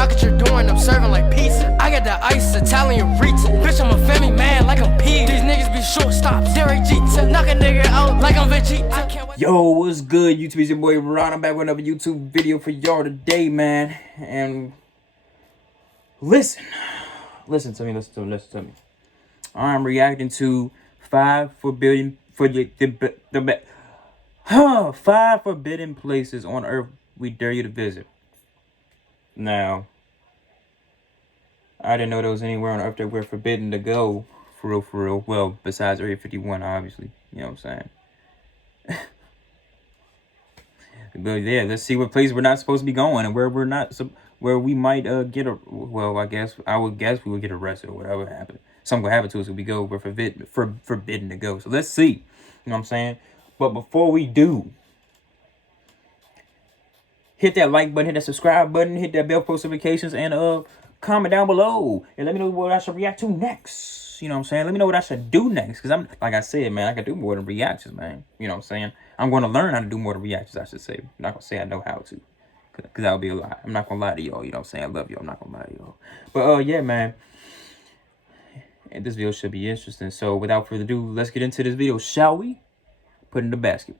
knock at your door and I'm serving like pizza. I got that ice Italian Rita. Bitch, I'm a family man like I'm P. These niggas be shortstops. Derek Jeter. Knock a nigga out like I'm Vegeta. Yo, what's good, YouTube? It's your boy Ron. I'm back with another YouTube video for y'all today, man. And listen to me. I'm reacting to 5 forbidden places on Earth we dare you to visit. Now, I didn't know there was anywhere on Earth that we're forbidden to go, for real. Well, besides Area 51, obviously. You know what I'm saying? But yeah, let's see what place we're not supposed to be going and where we're not, where we might get a. Well, I would guess we would get arrested or whatever happened. Something will happen to us if we go. We're forbidden to go. So let's see. You know what I'm saying? But before we do, hit that like button, hit that subscribe button, hit that bell post notifications, and comment down below and let me know what I should react to next. You know what I'm saying? Let me know what I should do next. Because I'm, like I said, man, I can do more than reactions, man. You know what I'm saying? I'm going to learn how to do more than reactions, I should say. I'm not going to say I know how to. Because that would be a lie. I'm not going to lie to y'all. You know what I'm saying? I love y'all. I'm not going to lie to y'all. But, yeah, man. And this video should be interesting. So, without further ado, let's get into this video, shall we? Put it in the basket.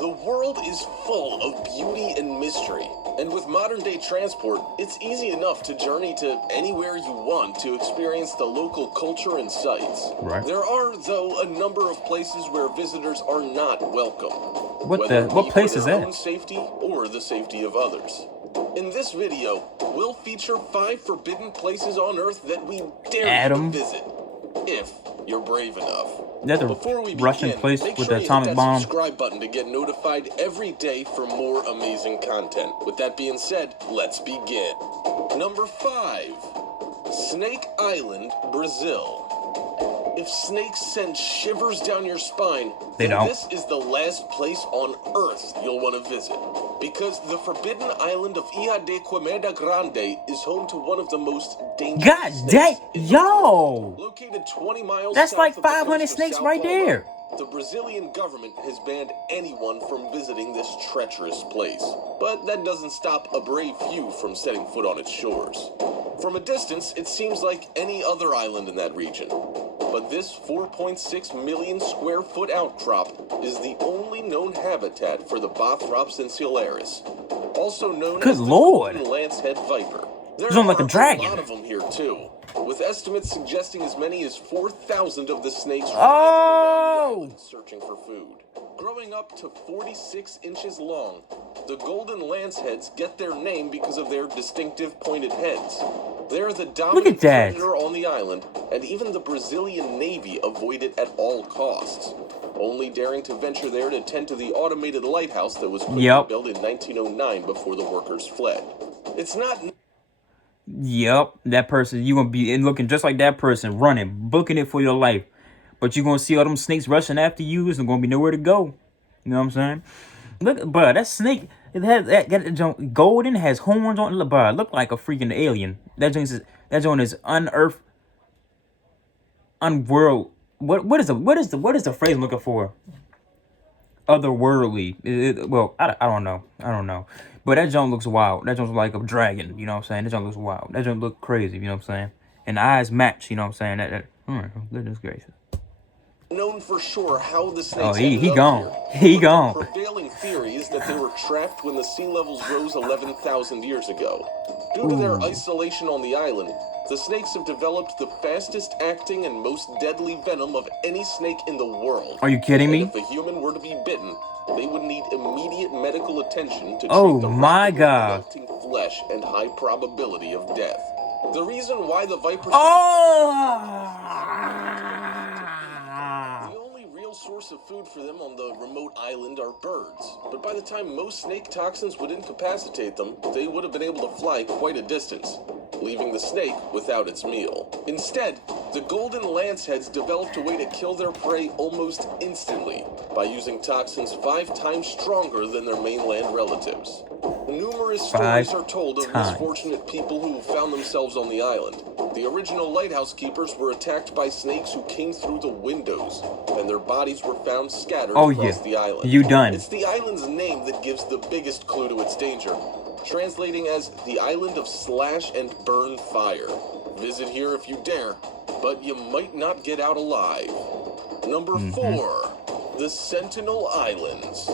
The world is full of beauty and mystery, and with modern-day transport, it's easy enough to journey to anywhere you want to experience the local culture and sights. Right. There are, though, a number of places where visitors are not welcome. What place is that? Own safety or the safety of others. In this video, we'll feature 5 forbidden places on Earth that we dare you to visit, if you're brave enough. That's a Russian place with the atomic bomb. Subscribe button to get notified every day for more amazing content. With that being said, let's begin. Number 5, Snake Island, Brazil. If snakes send shivers down your spine, then this is the last place on Earth you'll want to visit. Because the forbidden island of Ilha de Queimada Grande is home to one of the most dangerous snakes in the world. Located 20 miles that's south like of the 500 coast of snakes Sao right Paulo, there. the Brazilian government has banned anyone from visiting this treacherous place. But that doesn't stop a brave few from setting foot on its shores. From a distance, it seems like any other island in that region. But this 4.6 million square foot outcrop is the only known habitat for the Bothrops insularis, also known as the golden lancehead viper. There are like a dragon. A lot of them here too, with estimates suggesting as many as 4,000 of the snakes around the island searching for food. Growing up to 46 inches long, the golden lanceheads get their name because of their distinctive pointed heads. They're the dominant predator on the island, and even the Brazilian Navy avoid it at all costs, only daring to venture there to tend to the automated lighthouse that was quickly built in 1909 before the workers fled. It's not... that person, you gonna be looking just like that person, running, booking it for your life. But you're gonna see all them snakes rushing after you. There's gonna be nowhere to go. You know what I'm saying? Look, bro, that snake, it has that golden, has horns on it. Bro, it look like a freaking alien. That joint is unearthed, unworld. What is the phrase I'm looking for? Otherworldly. Well, I don't know. But that joint looks wild. That joint like a dragon. You know what I'm saying? That joint looks wild. That joint look crazy. You know what I'm saying? And the eyes match. You know what I'm saying? Goodness gracious. Known for sure how the snakes he gone. He gone. The prevailing theory is that they were trapped when the sea levels rose 11,000 years ago. Due to their isolation on the island, the snakes have developed the fastest acting and most deadly venom of any snake in the world. Are you kidding me? If a human were to be bitten, they would need immediate medical attention to treat the melting flesh and high probability of death. The reason why the vipers source of food for them on the remote island are birds. But by the time most snake toxins would incapacitate them, they would have been able to fly quite a distance. leaving the snake without its meal. Instead, the golden lanceheads developed a way to kill their prey almost instantly by using toxins 5 times stronger than their mainland relatives. Numerous stories are told of misfortunate people who found themselves on the island. The original lighthouse keepers were attacked by snakes who came through the windows, and their bodies were found scattered across the island. You done. It's the island's name that gives the biggest clue to its danger, translating as the Island of Slash and Burn Fire. Visit here if you dare, but you might not get out alive. Number 4, the Sentinel Islands.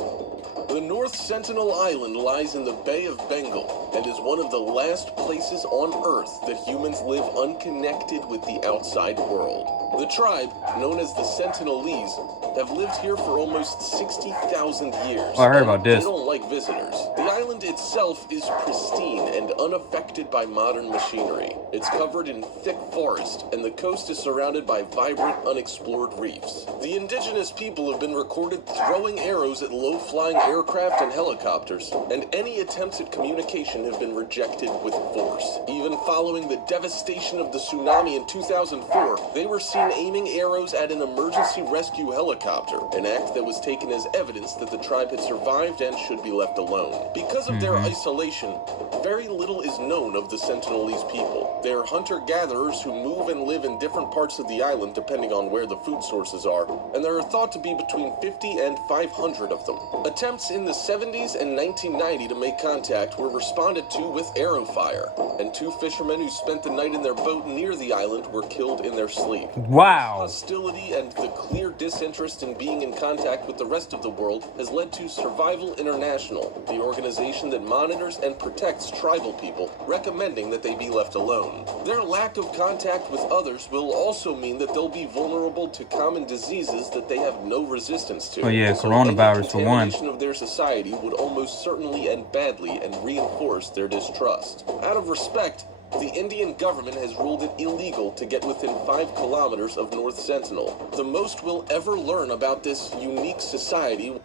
The North Sentinel Island lies in the Bay of Bengal and is one of the last places on Earth that humans live unconnected with the outside world. The tribe, known as the Sentinelese, have lived here for almost 60,000 years. Oh, I heard about this. They don't like visitors. The island itself is pristine and unaffected by modern machinery. It's covered in thick forest, and the coast is surrounded by vibrant, unexplored reefs. The indigenous people have been recorded throwing arrows at low-flying aircraft and helicopters, and any attempts at communication have been rejected with force. Even following the devastation of the tsunami in 2004, they were seen aiming arrows at an emergency rescue helicopter, an act that was taken as evidence that the tribe had survived and should be left alone. Because of their isolation, very little is known of the Sentinelese people. They are hunter-gatherers who move and live in different parts of the island depending on where the food sources are, and there are thought to be between 50 and 500 of them. Attempts in the 70s and 1990 to make contact were responded to with arrow fire, and 2 fishermen who spent the night in their boat near the island were killed in their sleep. Wow. Hostility and the clear disinterest in being in contact with the rest of the world has led to Survival International, the organization that monitors and protects tribal people, recommending that they be left alone. Their lack of contact with others will also mean that they'll be vulnerable to common diseases that they have no resistance to. Oh yeah, so coronavirus for one. contamination of their society would almost certainly end badly and reinforce their distrust. Out of respect, the Indian government has ruled it illegal to get within 5 kilometers of North Sentinel. The most we'll ever learn about this unique society.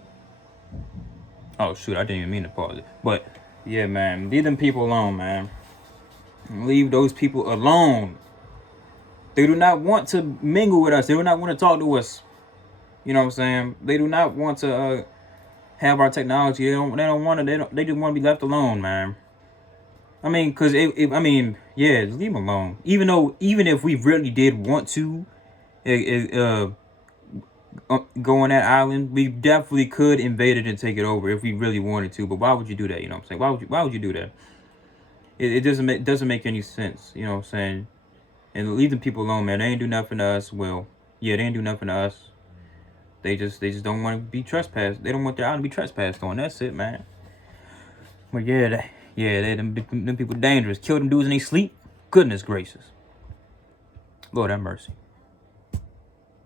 Oh shoot, I didn't even mean to pause it. But yeah, man, leave them people alone, man. Leave those people alone. They do not want to mingle with us. They do not want to talk to us. You know what I'm saying? They do not want to have our technology. They don't want to. They just want to be left alone, man. I mean, cause yeah, just leave them alone. Even if we really did want to, go on that island, we definitely could invade it and take it over if we really wanted to. But why would you do that? You know what I'm saying? Why would you do that? It doesn't make any sense. You know what I'm saying? And leave them people alone, man. They ain't do nothing to us. Well, yeah, they ain't do nothing to us. They just don't want to be trespassed. They don't want their island to be trespassed on. That's it, man. But yeah, them people dangerous. Kill them dudes in their sleep. Goodness gracious. Lord have mercy.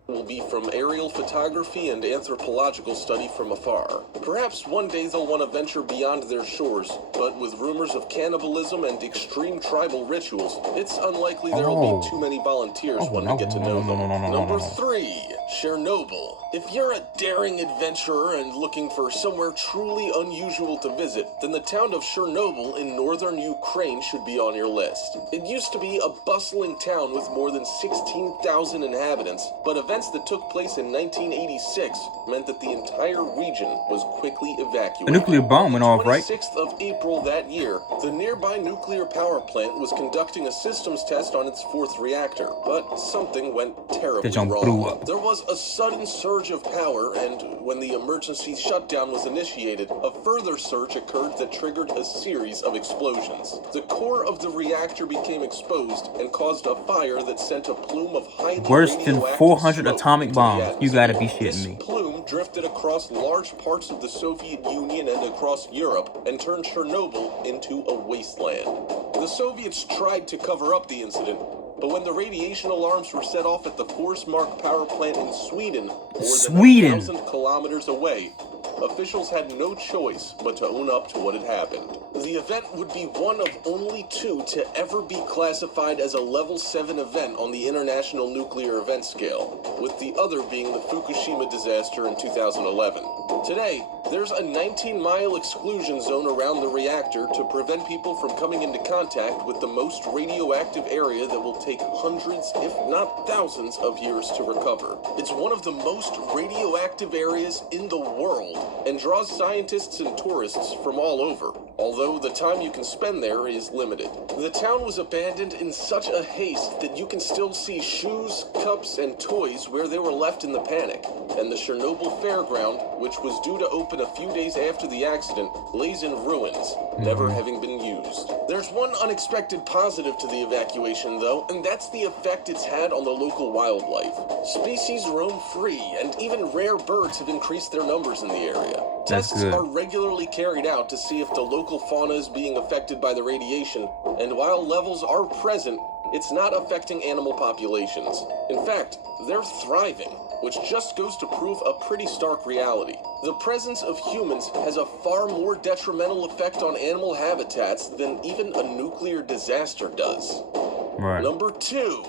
Will be from aerial photography and anthropological study from afar. Perhaps one day they'll want to venture beyond their shores, but with rumors of cannibalism and extreme tribal rituals, it's unlikely there'll be too many volunteers wanting to get to know them. Number 3, Chernobyl. If you're a daring adventurer and looking for somewhere truly unusual to visit, then the town of Chernobyl in northern Ukraine should be on your list. It used to be a bustling town with more than 16,000 inhabitants, but events that took place in 1986 meant that the entire region was quickly evacuated. A nuclear bomb went off, right? On the 26th of April that year, the nearby nuclear power plant was conducting a systems test on its 4th reactor, but something went terribly wrong. There was a sudden surge of power, and when the emergency shutdown was initiated, a further surge occurred that triggered a series of explosions. The core of the reactor became exposed and caused a fire that sent a plume of highly worse than 400 smoke atomic into the bombs. You gotta be atmosphere. shitting me. This plume drifted across large parts of the Soviet Union and across Europe and turned Chernobyl into a wasteland. The Soviets tried to cover up the incident, but when the radiation alarms were set off at the Forsmark power plant in Sweden, more than 1,000 kilometers away, officials had no choice but to own up to what had happened. The event would be one of only 2 to ever be classified as a Level 7 event on the International Nuclear Event Scale, with the other being the Fukushima disaster in 2011. Today, there's a 19-mile exclusion zone around the reactor to prevent people from coming into contact with the most radioactive area that will take hundreds, if not thousands, of years to recover. It's one of the most radioactive areas in the world and draws scientists and tourists from all over, although the time you can spend there is limited. The town was abandoned in such a haste that you can still see shoes, cups, and toys where they were left in the panic, and the Chernobyl fairground, which was due to open a few days after the accident, lays in ruins, never having been used. There's one unexpected positive to the evacuation, though, and that's the effect it's had on the local wildlife. Species roam free, and even rare birds have increased their numbers in the area. Tests are regularly carried out to see if the local fauna is being affected by the radiation, and while levels are present, it's not affecting animal populations. In fact, they're thriving, which just goes to prove a pretty stark reality. The presence of humans has a far more detrimental effect on animal habitats than even a nuclear disaster does. Right. Number 2.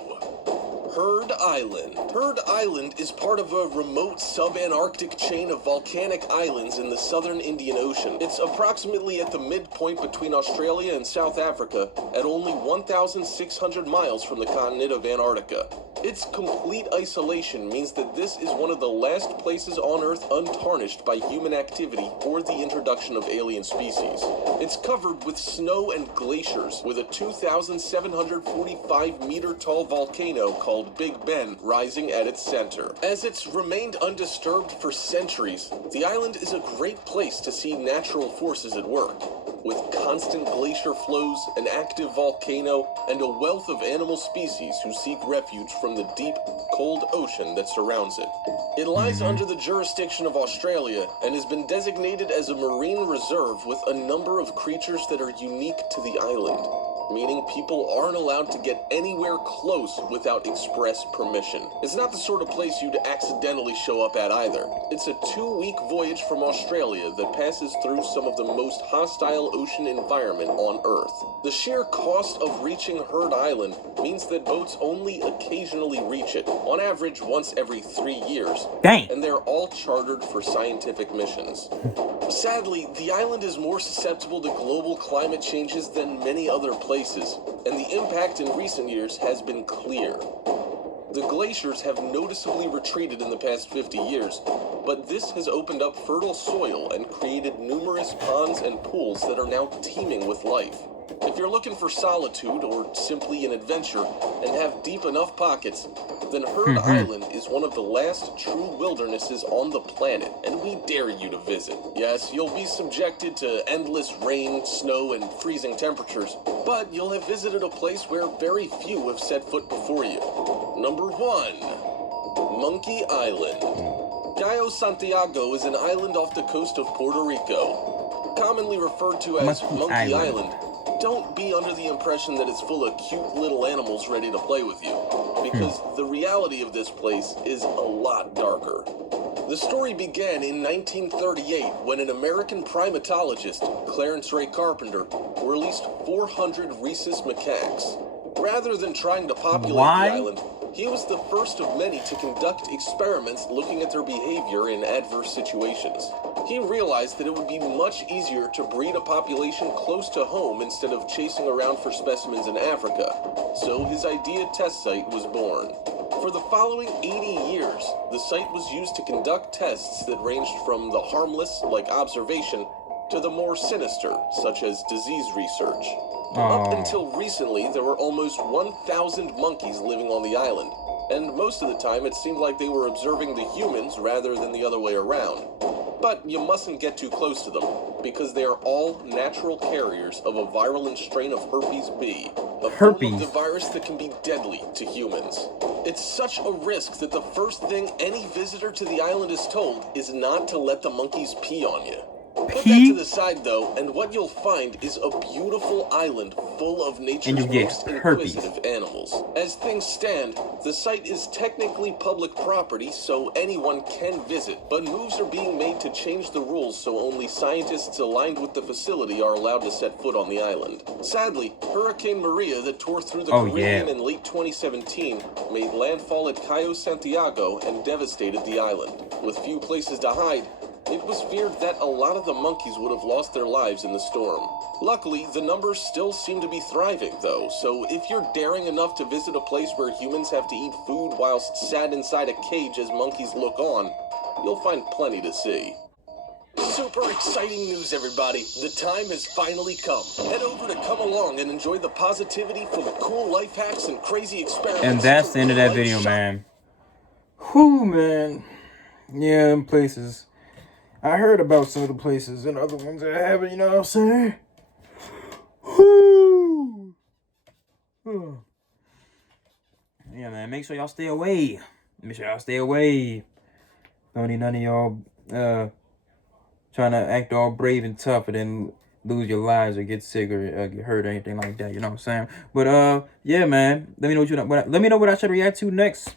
Heard Island. Heard Island is part of a remote subantarctic chain of volcanic islands in the southern Indian Ocean. It's approximately at the midpoint between Australia and South Africa, at only 1,600 miles from the continent of Antarctica. Its complete isolation means that this is one of the last places on Earth untarnished by human activity or the introduction of alien species. It's covered with snow and glaciers, with a 2,745-meter-tall volcano called Big Ben rising at its center. As it's remained undisturbed for centuries, the island is a great place to see natural forces at work. With constant glacier flows, an active volcano, and a wealth of animal species who seek refuge from the deep, cold ocean that surrounds it. It lies under the jurisdiction of Australia and has been designated as a marine reserve with a number of creatures that are unique to the island, meaning people aren't allowed to get anywhere close without express permission. It's not the sort of place you'd accidentally show up at either. It's a 2-week voyage from Australia that passes through some of the most hostile ocean environment on Earth. The sheer cost of reaching Heard Island means that boats only occasionally reach it, on average once every 3 years. Dang. And they're all chartered for scientific missions. Sadly, the island is more susceptible to global climate changes than many other places, and the impact in recent years has been clear. The glaciers have noticeably retreated in the past 50 years, but this has opened up fertile soil and created numerous ponds and pools that are now teeming with life. If you're looking for solitude or simply an adventure and have deep enough pockets, then Heard Island is one of the last true wildernesses on the planet, and we dare you to visit. Yes, you'll be subjected to endless rain, snow, and freezing temperatures, but you'll have visited a place where very few have set foot before you. Number 1. Monkey Island. Cayo Santiago is an island off the coast of Puerto Rico, commonly referred to as Monkey Island. Don't be under the impression that it's full of cute little animals ready to play with you, because the reality of this place is a lot darker. The story began in 1938 when an American primatologist, Clarence Ray Carpenter, released 400 rhesus macaques. Rather than trying to populate the island, he was the first of many to conduct experiments looking at their behavior in adverse situations. He realized that it would be much easier to breed a population close to home instead of chasing around for specimens in Africa, so his idea test site was born. For the following 80 years, the site was used to conduct tests that ranged from the harmless, like observation, to the more sinister, such as disease research. Up until recently, there were almost 1,000 monkeys living on the island, and most of the time it seemed like they were observing the humans rather than the other way around. But you mustn't get too close to them, because they are all natural carriers of a virulent strain of herpes B, a form of the virus that can be deadly to humans. It's such a risk that the first thing any visitor to the island is told is not to let the monkeys pee on you. Put that to the side, though, and what you'll find is a beautiful island full of nature's And you get most herpes. inquisitive animals. As things stand, the site is technically public property, so anyone can visit, but moves are being made to change the rules so only scientists aligned with the facility are allowed to set foot on the island. Sadly, Hurricane Maria that tore through the Caribbean in late 2017 made landfall at Cayo Santiago and devastated the island. With few places to hide, it was feared that a lot of the monkeys would have lost their lives in the storm. Luckily, the numbers still seem to be thriving, though, so if you're daring enough to visit a place where humans have to eat food whilst sat inside a cage as monkeys look on, you'll find plenty to see. Super exciting news, everybody. The time has finally come. Head over to Come Along and enjoy the positivity from cool life hacks and crazy experiments. And that's the end of that video, man. Whew, man. Yeah, them places. I heard about some of the places and other ones that I haven't, you know what I'm saying? Whew. Yeah, man, make sure y'all stay away. Make sure y'all stay away. Don't need none of y'all trying to act all brave and tough and then lose your lives or get sick or get hurt or anything like that, you know what I'm saying? But yeah, man, let me know let me know what I should react to next.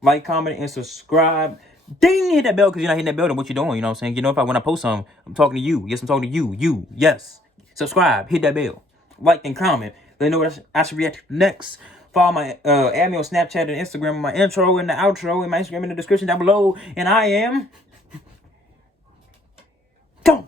Like, comment, and subscribe. Ding, hit that bell, because you're not hitting that bell, then what you doing, you know what I'm saying? You know, when I post something, I'm talking to you. Yes, I'm talking to you. Yes. Subscribe, hit that bell. Like and comment. Let me know what I should react to next. Follow my, add me on Snapchat and Instagram, my intro and the outro, and my Instagram in the description down below. And I am... Gone.